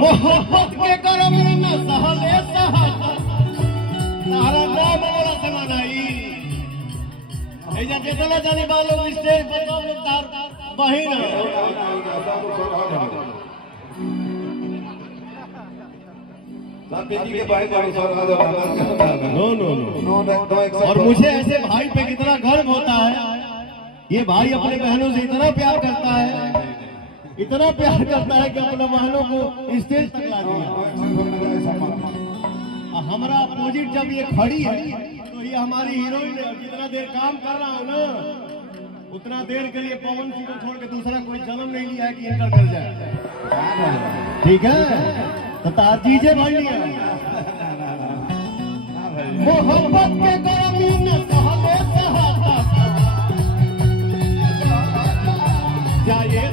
मोहब्बत के करम न सहले सहाता तारा नाम वाला समानाई एजा जेतला जानी बालो स्टेज पर तो लोग तार बहिन नो और मुझे ऐसे भाई पे कितना गर्व होता है। ये भाई अपने बहनों से इतना प्यार करता है, इतना प्यार करता है कि अपने बहनों को स्टेज तक ला दिया। हमारा अपोजिट जब ये खड़ी है तो ये हमारी हीरोइन है। जितना देर काम कर रहा हूँ ना उतना देर के लिए पवन सिंह को छोड़ के दूसरा कोई जन्म नहीं लिया है कि इनका कर जाए। ठीक है तो ताजीजे भाई मोहब्बत के गर्मी न सहले सहाता जाए जाए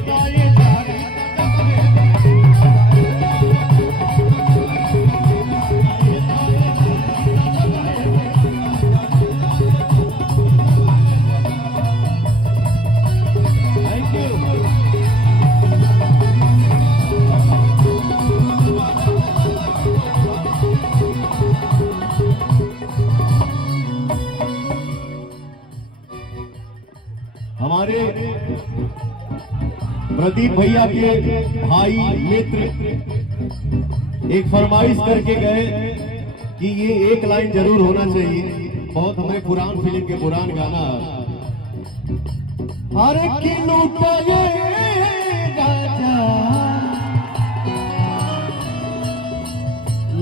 हमारे प्रदीप भैया के भाई मित्र एक फरमाइश करके गए कि ये एक लाइन जरूर होना चाहिए। बहुत हमें पुरान फिल्म के पुरान गाना अरे कि लूटाए राजा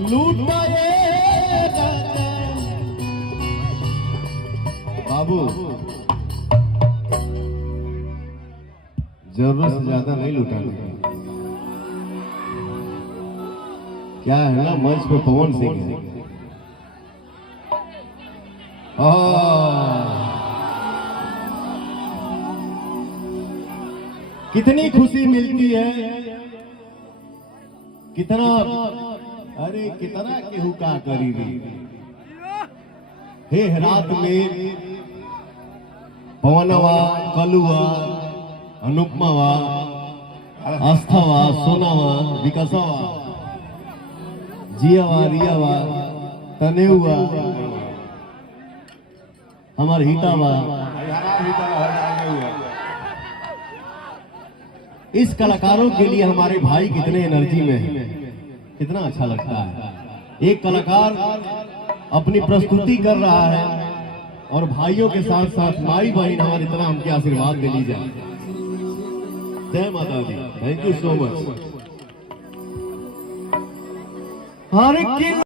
लूटाए राजा बाबू जरूरत से ज्यादा नहीं लुटाना। क्या है ना मंच पे पवन सिंह है। कितनी खुशी मिलती है, कितना अरे कितना केहू का करीबी हे रात में पवनवा कलुआ अनुपमावा आस्थावा सोनावा विकासवा जियावा रियावा तनेवा हमारे हितावा इस कलाकारों के लिए हमारे भाई कितने एनर्जी में है, कितना अच्छा लगता है। एक कलाकार अपनी प्रस्तुति कर रहा है और भाइयों के साथ साथ माई बहन हमारे इतना हमके आशीर्वाद दे ली जाए। जय माता दी। Thank you so much.